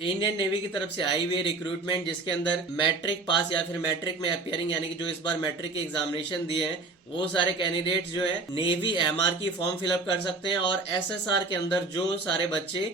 Indian navy की तरफ से आई हुई है रिक्रूटमेंट, जिसके अंदर मैट्रिक पास या फिर मैट्रिक में अपियरिंग यानी कि जो इस बार मैट्रिक के एग्जामिनेशन दिए हैं वो सारे कैंडिडेट्स जो है नेवी एमआर की फॉर्म फिलअप कर सकते हैं। और एसएसआर के अंदर जो सारे बच्चे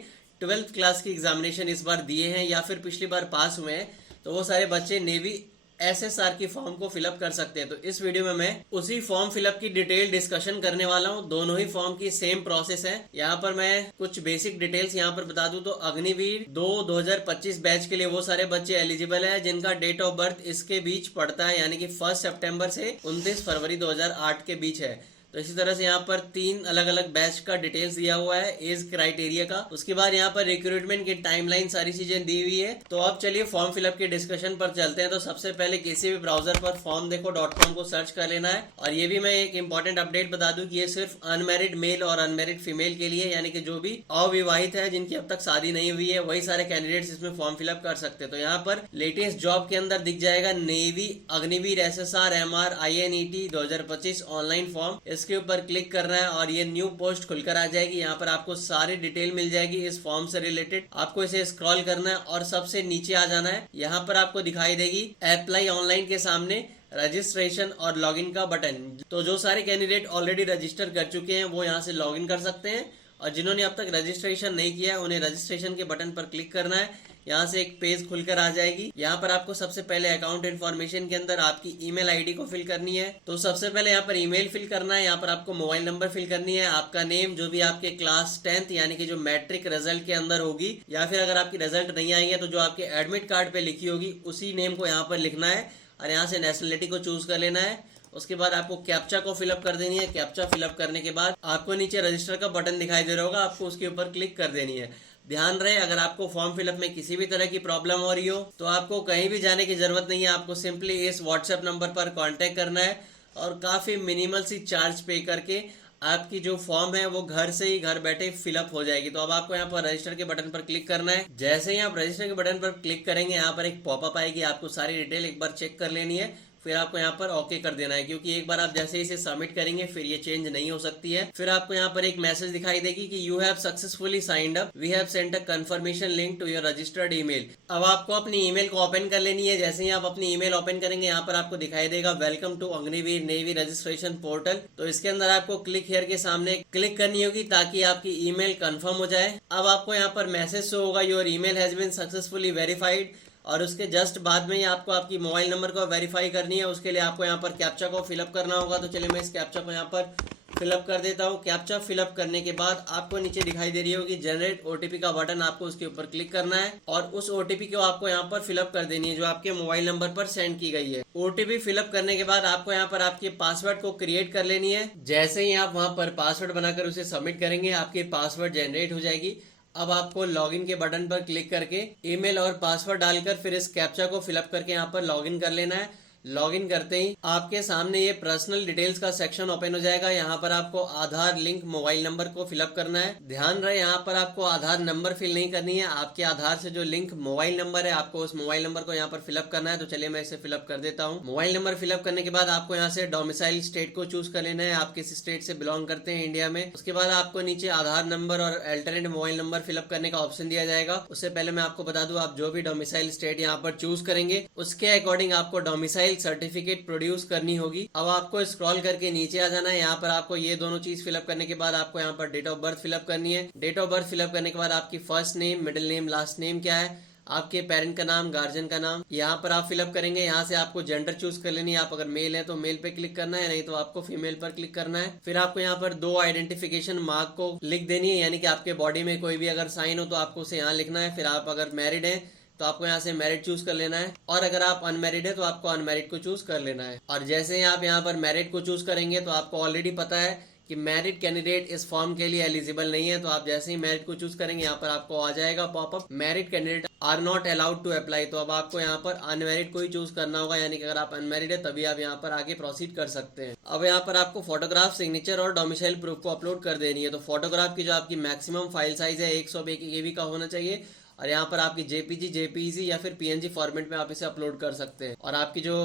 12th क्लास की एग्जामिनेशन इस बार दिए हैं या फिर पिछली बार पास हुए हैं तो वो सारे बच्चे नेवी एसएसआर की फॉर्म को फिलअप कर सकते हैं। तो इस वीडियो में मैं उसी फॉर्म फिलअप की डिटेल डिस्कशन करने वाला हूं। दोनों ही फॉर्म की सेम प्रोसेस है। यहाँ पर मैं कुछ बेसिक डिटेल्स यहाँ पर बता दूं तो अग्निवीर 2025 बैच के लिए वो सारे बच्चे एलिजिबल है जिनका डेट ऑफ बर्थ इसके बीच पड़ता है, यानी कि 1 सितंबर से 29 फरवरी 2008 के बीच है। तो इसी तरह से यहाँ पर 3 अलग अलग बैच का डिटेल्स दिया हुआ है एज क्राइटेरिया का। उसके बाद यहाँ पर रिक्रूटमेंट की टाइमलाइन सारी चीजें दी हुई है। तो अब चलिए फॉर्म फिलअप के डिस्कशन पर चलते हैं। तो सबसे पहले किसी भी ब्राउजर पर formdeko.com को सर्च कर लेना है। और ये भी मैं एक इंपॉर्टेंट अपडेट बता दूं कि ये सिर्फ अनमेरिड मेल और अनमेरिड फीमेल के लिए, यानी कि जो भी अविवाहित है जिनकी अब तक शादी नहीं हुई है वही सारे कैंडिडेट्स इसमें फॉर्म फिलअप कर सकते हैं। तो यहाँ पर लेटेस्ट जॉब के अंदर दिख जाएगा navy Agniveer SSR MR INET 2025 online form. इसके ऊपर क्लिक करना है और ये न्यू पोस्ट खुलकर आ जाएगी। यहाँ पर आपको सारी डिटेल मिल जाएगी इस फॉर्म से रिलेटेड। आपको इसे स्क्रॉल करना है और सबसे नीचे आ जाना है। यहाँ पर आपको दिखाई देगी अप्लाई ऑनलाइन के सामने रजिस्ट्रेशन और लॉगिन का बटन। तो जो सारे कैंडिडेट ऑलरेडी रजिस्टर कर चुके हैं वो यहाँ से लॉगिन कर सकते हैं, और जिन्होंने अब तक रजिस्ट्रेशन नहीं किया है उन्हें रजिस्ट्रेशन के बटन पर क्लिक करना है। यहाँ से एक पेज खुलकर आ जाएगी। यहाँ पर आपको सबसे पहले अकाउंट इन्फॉर्मेशन के अंदर आपकी ईमेल आईडी को फिल करनी है। तो सबसे पहले यहाँ पर ईमेल फिल करना है। यहाँ पर आपको मोबाइल नंबर फिल करनी है, आपका नेम जो भी आपके क्लास 10th यानी कि जो मैट्रिक रिजल्ट के अंदर होगी, या फिर अगर आपकी रिजल्ट नहीं आई है तो जो आपके एडमिट कार्ड पे लिखी होगी उसी नेम को यहाँ पर लिखना है। और यहाँ से नेशनलिटी को चूज कर लेना है। उसके बाद आपको कैप्चा को फिलअप कर देनी है। कैप्चा फिलअप करने के बाद आपको नीचे रजिस्टर का बटन दिखाई दे रहा होगा, आपको उसके ऊपर क्लिक कर देनी है। ध्यान रहे अगर आपको फॉर्म फिलअप में किसी भी तरह की प्रॉब्लम हो रही हो तो आपको कहीं भी जाने की जरूरत नहीं है। आपको सिंपली इस व्हाट्सएप नंबर पर कांटेक्ट करना है और काफी मिनिमल सी चार्ज पे करके आपकी जो फॉर्म है वो घर से ही घर बैठे फिलअप हो जाएगी। तो अब आपको यहाँ पर रजिस्टर के बटन पर क्लिक करना है। जैसे ही आप रजिस्टर के बटन पर क्लिक करेंगे यहाँ पर एक पॉपअप आएगी, आपको सारी डिटेल एक बार चेक कर लेनी है, फिर आपको यहाँ पर ओके कर देना है, क्योंकि एक बार आप जैसे इसे सबमिट करेंगे फिर ये चेंज नहीं हो सकती है। फिर आपको यहाँ पर एक मैसेज दिखाई देगी कि you have successfully signed up, we have sent a confirmation link to your registered email. अब आपको अपनी ईमेल को ओपन कर लेनी है। जैसे ही आप अपनी ईमेल ओपन करेंगे यहाँ पर आपको दिखाई देगा welcome to Agniveer navy registration portal. तो इसके अंदर आपको क्लिक हियर के सामने क्लिक करनी होगी ताकि आपकी ईमेल कंफर्म हो जाए। अब आपको यहाँ पर मैसेज शो होगा your email has been successfully verified, और उसके जस्ट बाद में ही आपको आपकी मोबाइल नंबर को वेरीफाई करनी है। उसके लिए आपको यहाँ पर कैप्चा को फिलअप करना होगा। तो चलिए मैं इस कैप्चा को यहाँ पर फिलअप कर देता हूँ। कैप्चा फिलअप करने के बाद आपको नीचे दिखाई दे रही होगी जनरेट ओटीपी का बटन, आपको उसके ऊपर क्लिक करना है और उस ओटीपी को आपको यहाँ पर फिलअप कर देनी है जो आपके मोबाइल नंबर पर सेंड की गई है। ओटीपी फिलअप करने के बाद आपको यहाँ पर आपके पासवर्ड को क्रिएट कर लेनी है। जैसे ही आप वहाँ पर पासवर्ड बनाकर उसे सबमिट करेंगे आपकी पासवर्ड जनरेट हो जाएगी। अब आपको लॉगिन के बटन पर क्लिक करके ईमेल और पासवर्ड डालकर फिर इस कैप्चा को फिलअप करके यहाँ पर लॉगिन कर लेना है। लॉगिन करते ही आपके सामने ये पर्सनल डिटेल्स का सेक्शन ओपन हो जाएगा। यहाँ पर आपको आधार लिंक मोबाइल नंबर को फिलअप करना है। ध्यान रहे यहाँ पर आपको आधार नंबर फिल नहीं करनी है, आपके आधार से जो लिंक मोबाइल नंबर है आपको उस मोबाइल नंबर को यहाँ पर फिलअप करना है। तो चलिए मैं इसे फिलअप कर देता हूँ। मोबाइल नंबर फिलअप करने के बाद आपको यहाँ से डोमिसाइल स्टेट को चूज कर लेना है, आप किस स्टेट से बिलोंग करते हैं इंडिया में। उसके बाद आपको नीचे आधार नंबर और अल्टरनेट मोबाइल नंबर फिलअप करने का ऑप्शन दिया जाएगा। उससे पहले मैं आपको बता दूं आप जो भी डोमिसाइल स्टेट यहाँ पर चूज करेंगे उसके अकॉर्डिंग आपको डोमिसाइल सर्टिफिकेट प्रोड्यूस करनी होगी। अब आपको स्क्रॉल करके नीचे आ जाना है। यहाँ पर आपको ये दोनों चीज फिलअप करने के बाद आपको यहाँ पर डेट ऑफ बर्थ फिलअप करनी है। डेट ऑफ बर्थ फिलअप करने के बाद आपकी first name, middle name, last name क्या है, आपके पेरेंट का नाम, गार्जियन का नाम यहाँ पर आप फिलअप करेंगे। यहाँ से आपको जेंडर चूज कर लेनी है, आप अगर मेल है तो मेल पे क्लिक करना है, नहीं तो आपको फीमेल पर क्लिक करना है। फिर आपको यहाँ पर 2 आइडेंटिफिकेशन मार्क को लिख देनी है, यानी कि आपके बॉडी में कोई भी अगर साइन हो तो आपको उसे यहाँ लिखना है। फिर आप अगर मैरिड है तो आपको यहाँ से मैरिड चूज कर लेना है, और अगर आप अनमैरिड है तो आपको अनमैरिड को चूज कर लेना है। और जैसे ही आप यहाँ पर मैरिड को चूज करेंगे तो आपको ऑलरेडी पता है कि मैरिड कैंडिडेट इस फॉर्म के लिए एलिजिबल नहीं है। तो आप जैसे ही मैरिड को चूज करेंगे यहाँ पर आपको आ जाएगा popup married candidate are not allowed to apply. तो अब आपको यहाँ पर अनमैरिड को ही चूज करना होगा, यानी कि अगर आप अनमैरिड है तभी आप यहाँ पर आगे प्रोसीड कर सकते हैं। अब यहाँ पर आपको फोटोग्राफ, सिग्नेचर और डोमिसाइल प्रूफ को अपलोड कर देनी है। तो फोटोग्राफ की जो आपकी मैक्सिमम फाइल साइज है 100 KB का होना चाहिए, और यहाँ पर आपकी जेपीजी, जेपीईजी या फिर पीएनजी फॉर्मेट में आप इसे अपलोड कर सकते हैं। और आपकी जो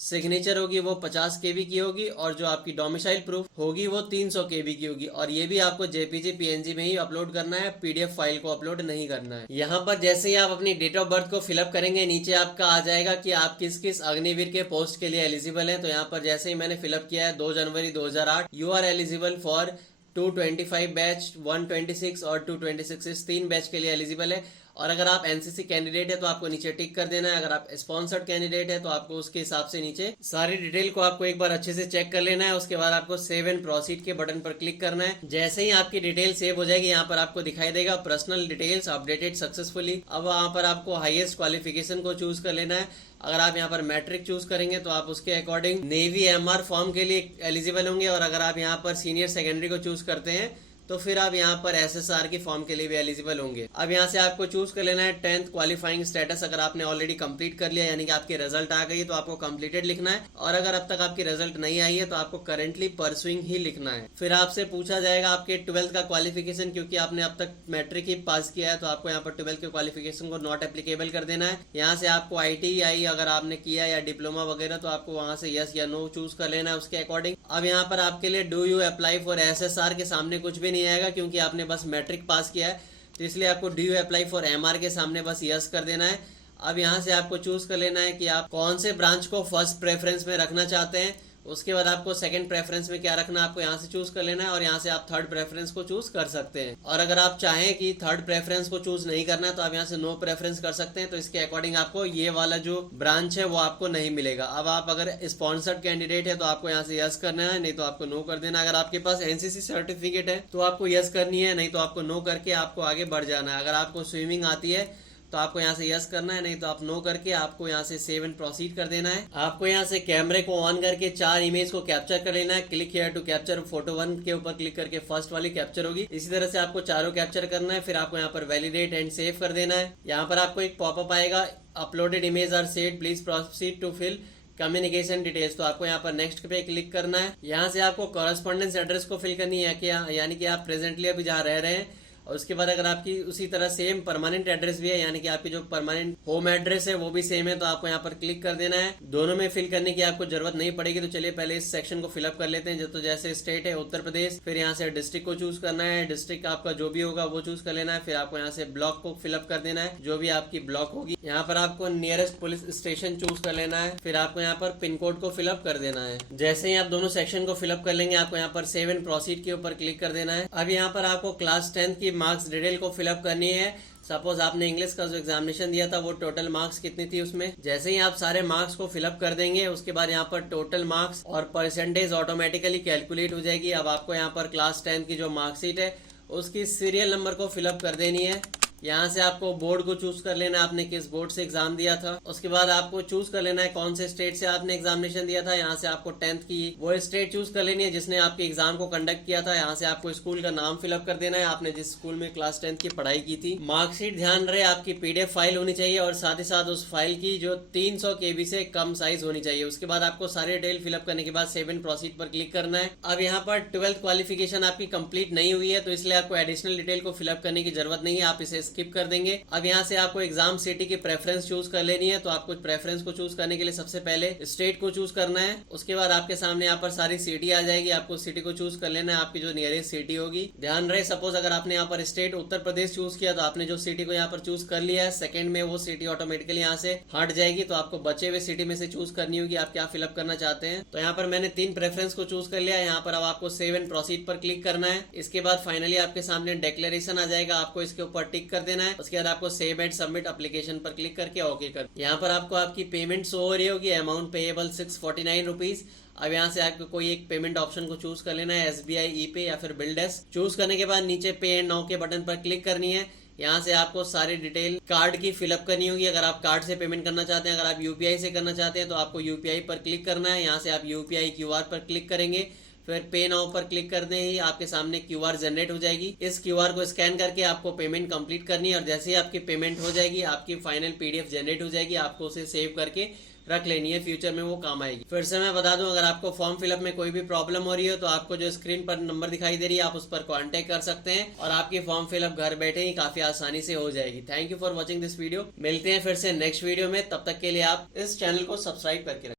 सिग्नेचर होगी वो 50 KB की होगी और जो आपकी डोमिसाइल प्रूफ होगी वो 300 KB की होगी। और ये भी आपको JPG PNG में ही अपलोड करना है, PDF फाइल को अपलोड नहीं करना है। यहाँ पर जैसे ही आप अपनी डेट ऑफ बर्थ को फिलअप करेंगे नीचे आपका आ जाएगा कि आप किस किस अग्निवीर के पोस्ट के लिए एलिजिबल हैं। तो यहाँ पर जैसे ही मैंने फिलअप किया है 2 जनवरी 2008, you are eligible for 225 batch, 126 और 226 इस 3 बैच के लिए एलिजिबल है। और अगर आप एनसीसी कैंडिडेट है तो आपको नीचे टिक कर देना है। अगर आप स्पॉन्सर्ड कैंडिडेट है तो आपको उसके हिसाब से नीचे सारी डिटेल को आपको एक बार अच्छे से चेक कर लेना है। उसके बाद आपको सेव एंड प्रोसीड के बटन पर क्लिक करना है। जैसे ही आपकी डिटेल सेव हो जाएगी यहाँ पर आपको दिखाई देगा पर्सनल डिटेल्स अपडेटेड सक्सेसफुली। अब वहाँ पर आपको हाईएस्ट क्वालिफिकेशन को चूज कर लेना है। अगर आप यहाँ पर मैट्रिक चूज करेंगे तो आप उसके अकॉर्डिंग नेवी MR फॉर्म के लिए एलिजिबल होंगे। और अगर आप यहाँ पर सीनियर सेकेंडरी को चूज करते हैं तो फिर आप यहाँ पर SSR की फॉर्म के लिए भी एलिजिबल होंगे। अब यहाँ से आपको चूज कर लेना है 10th क्वालिफाइंग स्टेटस। अगर आपने ऑलरेडी कंप्लीट कर लिया यानी कि आपकी रिजल्ट आ गई तो आपको कंप्लीटेड लिखना है। और अगर अब तक आपकी रिजल्ट नहीं आई है तो आपको करेंटली परसुइंग ही लिखना है। फिर आपसे पूछा जाएगा आपके 12th का क्वालिफिकेशन, क्योंकि आपने अब तक मैट्रिक ही पास किया है तो आपको यहाँ पर 12th के क्वालिफिकेशन को नॉट एप्लीकेबल कर देना है। यहाँ से आपको ITI अगर आपने किया या डिप्लोमा वगैरह तो आपको वहां से यस या नो चूज कर लेना है उसके अकॉर्डिंग। अब यहाँ पर आपके लिए do you apply for SSR के सामने कुछ भी नहीं आएगा, क्योंकि आपने बस मैट्रिक पास किया है तो इसलिए आपको do you apply for MR के सामने बस यस कर देना है। अब यहाँ से आपको चूज कर लेना है कि आप कौन से ब्रांच को फर्स्ट प्रेफरेंस में रखना चाहते हैं। उसके बाद आपको सेकंड प्रेफरेंस में क्या रखना है आपको यहाँ से चूज कर लेना है। और यहाँ से आप थर्ड प्रेफरेंस को चूज कर सकते हैं। और अगर आप चाहें कि थर्ड प्रेफरेंस को चूज नहीं करना है तो आप यहाँ से नो प्रेफरेंस कर सकते हैं। तो इसके अकॉर्डिंग आपको ये वाला जो ब्रांच है वो आपको नहीं मिलेगा। अब आप अगर स्पॉन्सर्ड कैंडिडेट है तो आपको यहाँ से यस करना है, नहीं तो आपको नो कर देना। अगर आपके पास NCC सर्टिफिकेट है तो आपको यस करनी है, नहीं तो आपको नो करके आपको आगे बढ़ जाना है। अगर आपको स्विमिंग आती है तो आपको यहाँ से यस करना है, नहीं तो आप नो करके आपको यहाँ से सेव एंड प्रोसीड कर देना है। आपको यहाँ से कैमरे को ऑन करके 4 इमेज को कैप्चर कर लेना है। Click here to capture photo 1 के ऊपर क्लिक करके फर्स्ट वाली कैप्चर होगी। इसी तरह से आपको चारों कैप्चर करना है। फिर आपको यहाँ पर वैलिडेट एंड सेव कर देना है। यहाँ पर आपको एक पॉपअप आएगा, uploaded image are saved, please proceed to fill communication details. तो आपको यहाँ पर नेक्स्ट पे क्लिक करना है। यहाँ से आपको कॉरेस्पॉन्डेंस एड्रेस को फिल करनी है, यानी कि आप प्रेजेंटली अभी जहाँ रह रहे हैं। और उसके बाद अगर आपकी उसी तरह सेम परमानेंट एड्रेस भी है, यानी कि आपकी जो परमानेंट होम एड्रेस है वो भी सेम है, तो आपको यहाँ पर क्लिक कर देना है। दोनों में फिल करने की आपको जरूरत नहीं पड़ेगी। तो चलिए पहले इस सेक्शन को फिलअप कर लेते हैं। तो जैसे स्टेट है उत्तर प्रदेश, फिर यहाँ से डिस्ट्रिक्ट को चूज करना है। डिस्ट्रिक्ट आपका जो भी होगा वो चूज कर लेना है। फिर आपको यहाँ से ब्लॉक को फिलअप कर देना है, जो भी आपकी ब्लॉक होगी। यहाँ पर आपको नियरेस्ट पुलिस स्टेशन चूज कर लेना है। फिर आपको यहाँ पर पिन कोड को फिलअप कर देना है। जैसे ही आप दोनों सेक्शन को फिलअप कर लेंगे आपको यहाँ पर सेव एंड प्रोसीड के ऊपर क्लिक कर देना है। अब यहाँ पर आपको क्लास 10th की मार्क्स डिटेल को फिलअप करनी है। सपोज आपने इंग्लिश का जो एग्जामिनेशन दिया था वो टोटल मार्क्स कितनी थी उसमें। जैसे ही आप सारे मार्क्स को फिलअप कर देंगे उसके बाद यहाँ पर टोटल मार्क्स और परसेंटेज ऑटोमेटिकली कैलकुलेट हो जाएगी। अब आपको यहाँ पर क्लास 10 की जो मार्कशीट है उसकी सीरियल नंबर को फिलअप कर देनी है। यहाँ से आपको बोर्ड को चूज कर लेना है, आपने किस बोर्ड से एग्जाम दिया था। उसके बाद आपको चूज कर लेना है कौन से स्टेट से आपने एग्जामिनेशन दिया था। यहाँ से आपको 10th की वो स्टेट चूज कर लेनी है जिसने आपके एग्जाम को कंडक्ट किया था। यहाँ से आपको स्कूल का नाम फिलअप कर देना है, आपने जिस स्कूल में क्लास 10th की पढ़ाई की थी। मार्कशीट ध्यान रहे आपकी PDF फाइल होनी चाहिए और साथ ही साथ उस फाइल की जो 300 KB से कम साइज होनी चाहिए। उसके बाद आपको सारे डिटेल फिलअप करने के बाद सेव एंड प्रोसीड पर क्लिक करना है। अब यहाँ पर 12th क्वालिफिकेशन आपकी कंप्लीट नहीं हुई है तो इसलिए आपको एडिशनल डिटेल को फिलअप करने की जरूरत नहीं है, आप इसे स्किप कर देंगे। अब यहाँ से आपको एग्जाम सिटी की प्रेफरेंस चूज कर लेनी है। तो आपको प्रेफरेंस को चूज करने के लिए सबसे पहले स्टेट को चूज करना है। उसके बाद आपके सामने यहाँ पर सारी सिटी आ जाएगी, आपको सिटी को चूज कर लेना है, आपकी जो नियरेस्ट सिटी होगी। ध्यान रहे सपोज अगर आपने यहाँ पर स्टेट उत्तर प्रदेश चूज किया तो आपने जो सिटी को यहाँ पर चूज कर लिया है, सेकंड में वो सिटी ऑटोमेटिकली यहाँ से हट जाएगी। तो आपको बचे हुए सिटी में से चूज करनी होगी आप क्या फिलअप करना चाहते हैं। तो यहाँ पर मैंने 3 प्रेफरेंस को चूज कर लिया। यहाँ पर अब आपको सेव एंड प्रोसीड पर क्लिक करना है। इसके बाद फाइनली आपके सामने डिक्लेरेशन आ जाएगा, आपको इसके ऊपर टिक कर देना है। उसके बाद आपको सेव एंड सबमिट एप्लीकेशन पर क्लिक करके ओके कर। यहाँ पर आपको आपकी पेमेंट शो हो रही होगी, अमाउंट पेएबल 649 रुपीज। अब यहाँ से आपको कोई एक पेमेंट ऑप्शन को चूज कर लेना है, SBI, E-Pay या फिर बिलडेस। चूज करने के बाद नीचे पे एंड नाउ के बटन पर क्लिक करनी है। यहाँ से आपको सारी डिटेल कार्ड की फिलअप करनी होगी। अगर आप कार्ड से पेमेंट करना चाहते हैं, अगर आप UPI से करना चाहते हैं तो आपको UPI पर क्लिक करना है। यहाँ से आप UPI QR पर क्लिक करेंगे, फिर पे नाउ पर क्लिक करते ही आपके सामने QR जनरेट हो जाएगी। इस QR को स्कैन करके आपको पेमेंट कंप्लीट करनी है और जैसे ही आपकी पेमेंट हो जाएगी आपकी फाइनल PDF जनरेट हो जाएगी। आपको उसे सेव करके रख लेनी है, फ्यूचर में वो काम आएगी। फिर से मैं बता दूं, अगर आपको फॉर्म फिलअप में कोई भी प्रॉब्लम हो रही है तो आपको जो स्क्रीन पर नंबर दिखाई दे रही है आप उस पर कांटेक्ट कर सकते हैं और आपकी फॉर्म फिलअप घर बैठे ही काफी आसानी से हो जाएगी। Thank you for watching this video. मिलते हैं फिर से नेक्स्ट वीडियो में, तब तक के लिए आप इस चैनल को सब्सक्राइब करके